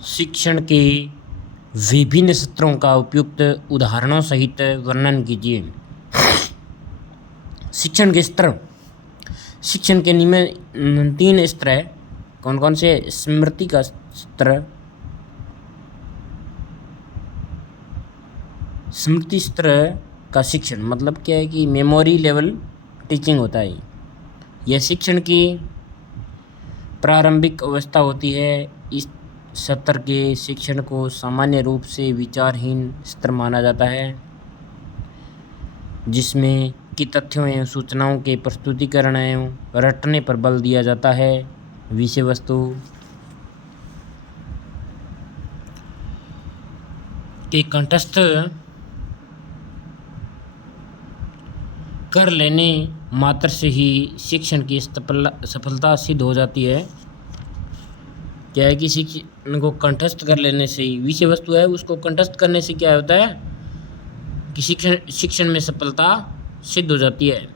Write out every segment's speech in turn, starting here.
शिक्षण के विभिन्न स्तरों का उपयुक्त उदाहरणों सहित वर्णन कीजिए। शिक्षण के स्तर। शिक्षण के निम्न 3 स्तर है। कौन कौन से? स्मृति का स्तर, स्मृति स्तर का शिक्षण मतलब क्या है कि मेमोरी लेवल टीचिंग होता है। यह शिक्षण की प्रारंभिक अवस्था होती है। इस स्तर के शिक्षण को सामान्य रूप से विचारहीन स्तर माना जाता है, जिसमें कि तथ्यों एवं सूचनाओं के प्रस्तुतिकरण एवं रटने पर बल दिया जाता है। विषय वस्तु के कंठस्थ कर लेने मात्र से ही शिक्षण की सफलता सिद्ध हो जाती है। क्या है कि शिक्षण को कंठस्थ कर लेने से ही, विषय वस्तु है उसको कंठस्थ करने से क्या होता है कि शिक्षण में सफलता सिद्ध हो जाती है।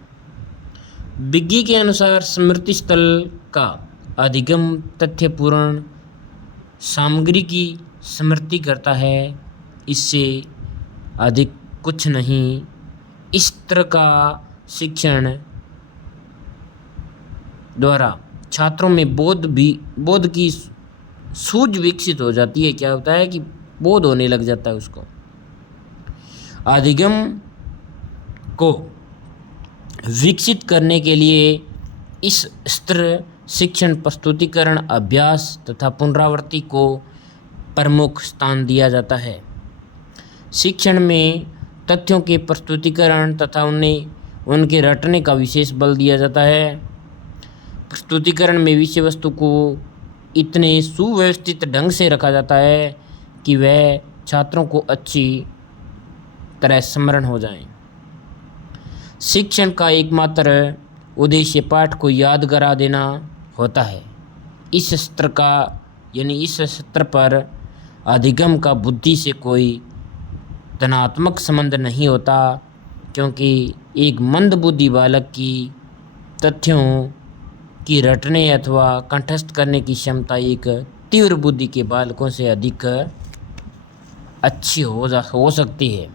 विज्ञ के अनुसार स्मृति स्थल का अधिगम तथ्यपूर्ण सामग्री की स्मृति करता है, इससे अधिक कुछ नहीं। इस तरह का शिक्षण द्वारा छात्रों में बोध की सूझ विकसित हो जाती है। क्या होता है कि बोध होने लग जाता है उसको। अधिगम को विकसित करने के लिए इस स्तर शिक्षण प्रस्तुतिकरण अभ्यास तथा पुनरावृत्ति को प्रमुख स्थान दिया जाता है। शिक्षण में तथ्यों के प्रस्तुतिकरण तथा उनके रटने का विशेष बल दिया जाता है। प्रस्तुतिकरण में विषय वस्तु को इतने सुव्यवस्थित ढंग से रखा जाता है कि वह छात्रों को अच्छी तरह स्मरण हो जाए। शिक्षण का एकमात्र उद्देश्य पाठ को याद करा देना होता है। इस स्तर पर अधिगम का बुद्धि से कोई धनात्मक संबंध नहीं होता, क्योंकि एक मंदबुद्धि बालक की तथ्यों की रटने अथवा कंठस्थ करने की क्षमता एक तीव्र बुद्धि के बालकों से अधिक अच्छी हो सकती है।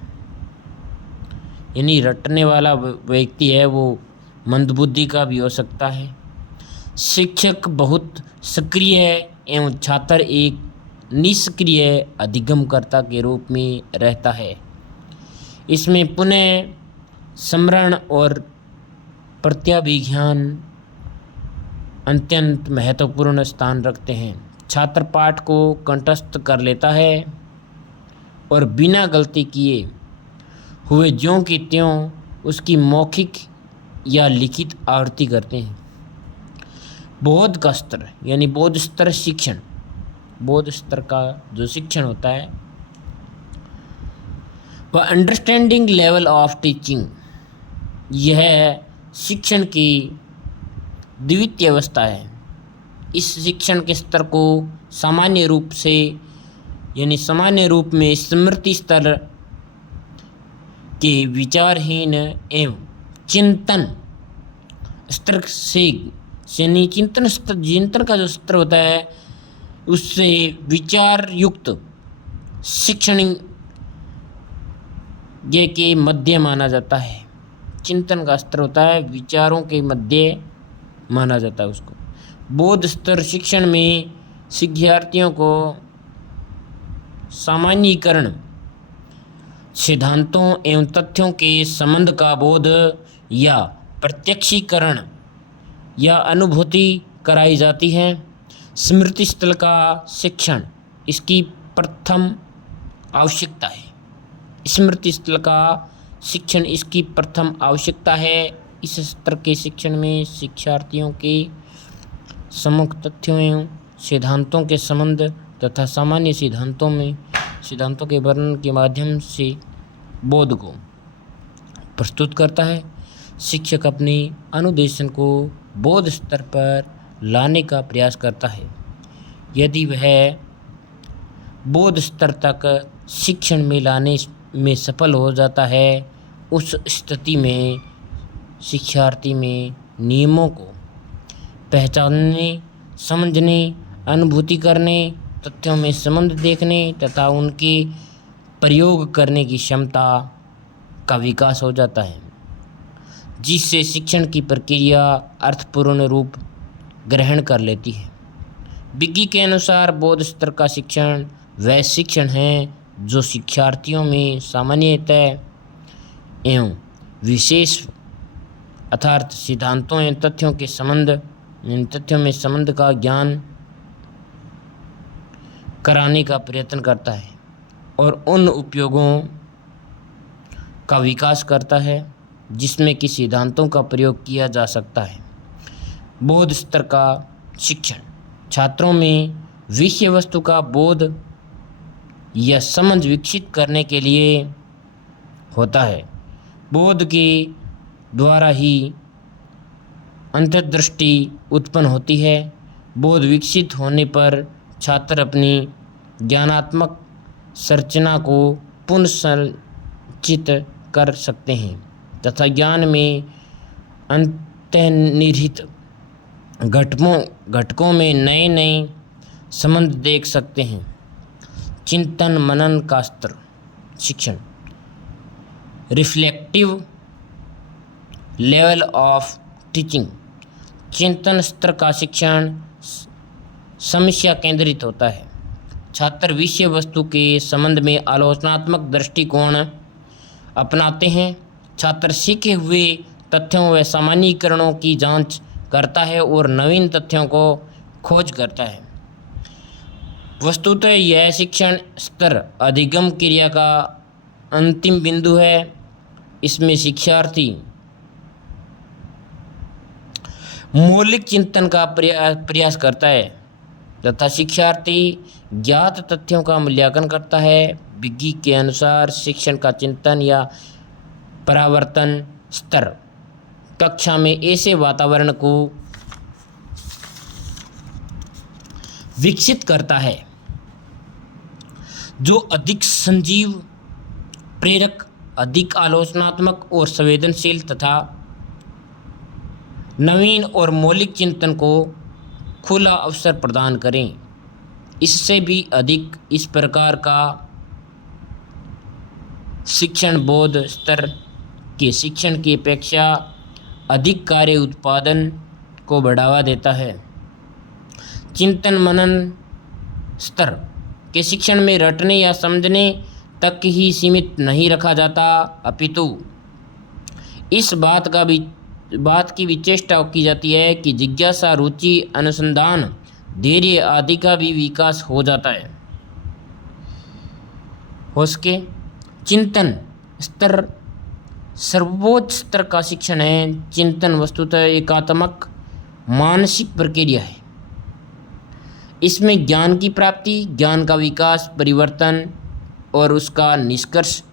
यानी रटने वाला व्यक्ति है वो मंदबुद्धि का भी हो सकता है। शिक्षक बहुत सक्रिय एवं छात्र एक निष्क्रिय अधिगमकर्ता के रूप में रहता है। इसमें पुनः स्मरण और प्रत्याभिज्ञान अत्यंत महत्वपूर्ण स्थान रखते हैं। छात्र पाठ को कंठस्थ कर लेता है और बिना गलती किए हुए ज्यों की त्यों उसकी मौखिक या लिखित आवृत्ति करते हैं। बोध का स्तर यानी बोध स्तर शिक्षण, बोध स्तर का जो शिक्षण होता है वह अंडरस्टैंडिंग लेवल ऑफ टीचिंग, यह शिक्षण की द्वितीय अवस्था है। इस शिक्षण के स्तर को सामान्य रूप में स्मृति स्तर के विचारहीन एवं चिंतन स्तर से यानी चिंतन का जो स्तर होता है उससे विचार युक्त शिक्षण ये के मध्य माना जाता है। चिंतन का स्तर होता है विचारों के मध्य माना जाता है उसको। बोध स्तर शिक्षण में शिक्षार्थियों को सामान्यीकरण सिद्धांतों एवं तथ्यों के संबंध का बोध या प्रत्यक्षीकरण या अनुभूति कराई जाती है। स्मृति स्थल का शिक्षण इसकी प्रथम आवश्यकता है। स्मृति स्थल का शिक्षण इसकी प्रथम आवश्यकता है। इस स्तर के शिक्षण में शिक्षार्थियों के सम्मुख तथ्यों एवं सिद्धांतों के संबंध तथा सामान्य सिद्धांतों के वर्णन के माध्यम से बोध को प्रस्तुत करता है। शिक्षक अपने अनुदेशन को बोध स्तर पर लाने का प्रयास करता है। यदि वह बोध स्तर तक शिक्षण में लाने में सफल हो जाता है, उस स्थिति में शिक्षार्थी में नियमों को पहचानने, समझने, अनुभूति करने तथ्यों में संबंध देखने तथा उनके प्रयोग करने की क्षमता का विकास हो जाता है, जिससे शिक्षण की प्रक्रिया अर्थपूर्ण रूप ग्रहण कर लेती है। विज्ञ के अनुसार बौद्ध स्तर का शिक्षण वह शिक्षण है जो शिक्षार्थियों में सामान्यतः एवं विशेष अर्थात सिद्धांतों एवं तथ्यों में संबंध का ज्ञान कराने का प्रयत्न करता है और उन उपयोगों का विकास करता है जिसमें कि सिद्धांतों का प्रयोग किया जा सकता है। बौद्ध स्तर का शिक्षण छात्रों में विषय वस्तु का बोध या समझ विकसित करने के लिए होता है। बोध के द्वारा ही अंतर्दृष्टि उत्पन्न होती है। बोध विकसित होने पर छात्र अपनी ज्ञानात्मक संरचना को पुनर्संरचित कर सकते हैं तथा ज्ञान में अंतर्निहित घटकों में नए नए संबंध देख सकते हैं। चिंतन मनन का स्तर शिक्षण रिफ्लेक्टिव लेवल ऑफ टीचिंग चिंतन स्तर का शिक्षण समस्या केंद्रित होता है। छात्र विषय वस्तु के संबंध में आलोचनात्मक दृष्टिकोण अपनाते हैं। छात्र सीखे हुए तथ्यों व सामान्यीकरणों की जांच करता है और नवीन तथ्यों को खोज करता है। वस्तुतः यह शिक्षण स्तर अधिगम क्रिया का अंतिम बिंदु है। इसमें शिक्षार्थी मौलिक चिंतन का प्रयास करता है तथा शिक्षार्थी ज्ञात तथ्यों का मूल्यांकन करता है। विज्ञ के अनुसार शिक्षण का चिंतन या परावर्तन स्तर कक्षा में ऐसे वातावरण को विकसित करता है जो अधिक सजीव, प्रेरक, अधिक आलोचनात्मक और संवेदनशील तथा नवीन और मौलिक चिंतन को खुला अवसर प्रदान करें। इससे भी अधिक इस प्रकार का शिक्षण बौद्ध स्तर के शिक्षण की अपेक्षा अधिक कार्य उत्पादन को बढ़ावा देता है। चिंतन मनन स्तर के शिक्षण में रटने या समझने तक ही सीमित नहीं रखा जाता, अपितु इस बात की विचेष्टा की जाती है कि जिज्ञासा, रुचि, अनुसंधान, धैर्य आदि का भी विकास हो जाता है। हो सके चिंतन स्तर सर्वोच्च स्तर का शिक्षण है। चिंतन वस्तुतः एकात्मक मानसिक प्रक्रिया है। इसमें ज्ञान की प्राप्ति, ज्ञान का विकास, परिवर्तन और उसका निष्कर्ष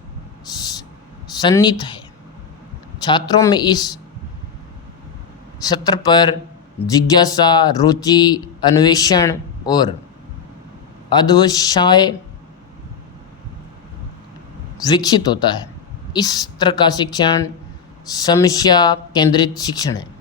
सन्निहित है। छात्रों में इस सत्र पर जिज्ञासा, रुचि, अन्वेषण और अध्यवसाय विकसित होता है। इस तरह का शिक्षण समस्या केंद्रित शिक्षण है।